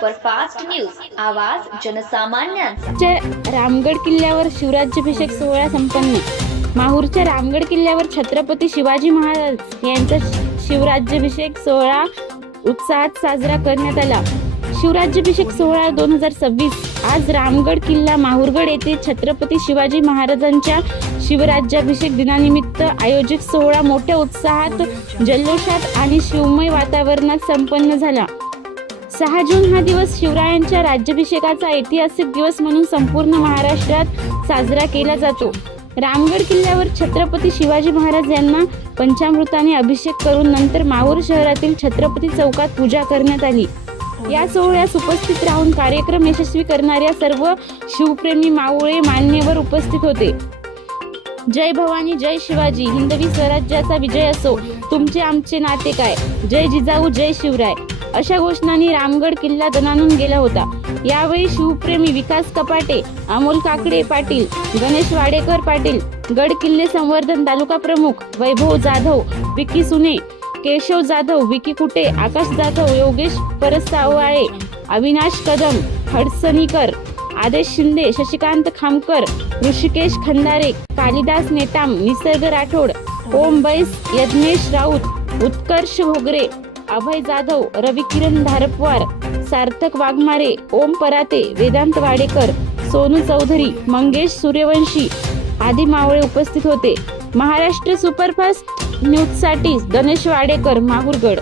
Superfast news, आवाज जनसामान्यांचा. रामगड किल्ल्यावर शिवराज्याभिषेक सोहळा संपन्न. माहूरच्या रामगड किल्ल्यावर छत्रपती शिवाजी महाराज यांचा शिवराज्याभिषेक सोहळा उत्साहात साजरा करण्यात आला. शिवराज्याभिषेक सोहळा 2026 आज रामगड किल्ला माहूरगड येथे छत्रपती शिवाजी महाराजांच्या शिवराज्याभिषेक दिनानिमित्त आयोजित सोहळा मोठ्या उत्साहात, जल्लोषात आणि शिवमय वातावरणात संपन्न झाला. 6 जून हा दिवस शिवरायांच्या राज्याभिषेकाचा ऐतिहासिक दिवस म्हणून संपूर्ण महाराष्ट्रात साजरा केला जातो. रामगड किल्ल्यावर छत्रपती शिवाजी महाराज यांना पंचामृताने अभिषेक करून नंतर माहूर शहरातील छत्रपती चौकात पूजा करण्यात आली. या सोहळ्यास उपस्थित राहून कार्यक्रम यशस्वी करणाऱ्या सर्व शिवप्रेमी मावळे मान्यवर उपस्थित होते. जय भवानी, जय शिवाजी, हिंदवी स्वराज्याचा विजय असो, तुमचे आमचे नाते काय, जय जिजाऊ, जय शिवराय अशा घोषणांनी रामगड किल्ला दणाणून गेला होता. यावेळी शिवप्रेमी विकास कपाटे, अमोल काकडे पाटील, गणेश वाडेकर पाटील, गड किल्ले संवर्धन तालुका प्रमुख वैभव जाधव, विकी सुने, केशव जाधव, विकी कुटे, आकाश जाधव, योगेश परसावाळे, अविनाश कदम, हडसनीकर, आदेश शिंदे, शशिकांत खामकर, ऋषिकेश खंदारे, कालिदास नेताम, निसर्ग राठोड, ओम बैस, यज्ञेश राऊत, उत्कर्ष घोगरे, अभय जाधव, रविकिरण धारपवार, सार्थक वाघमारे, ओम पराते, वेदांत वाडेकर, सोनू चौधरी, मंगेश सूर्यवंशी आदी मावळे उपस्थित होते. महाराष्ट्र सुपरफास्ट न्यूजसाठी गणेश वाडेकर, माहूरगड.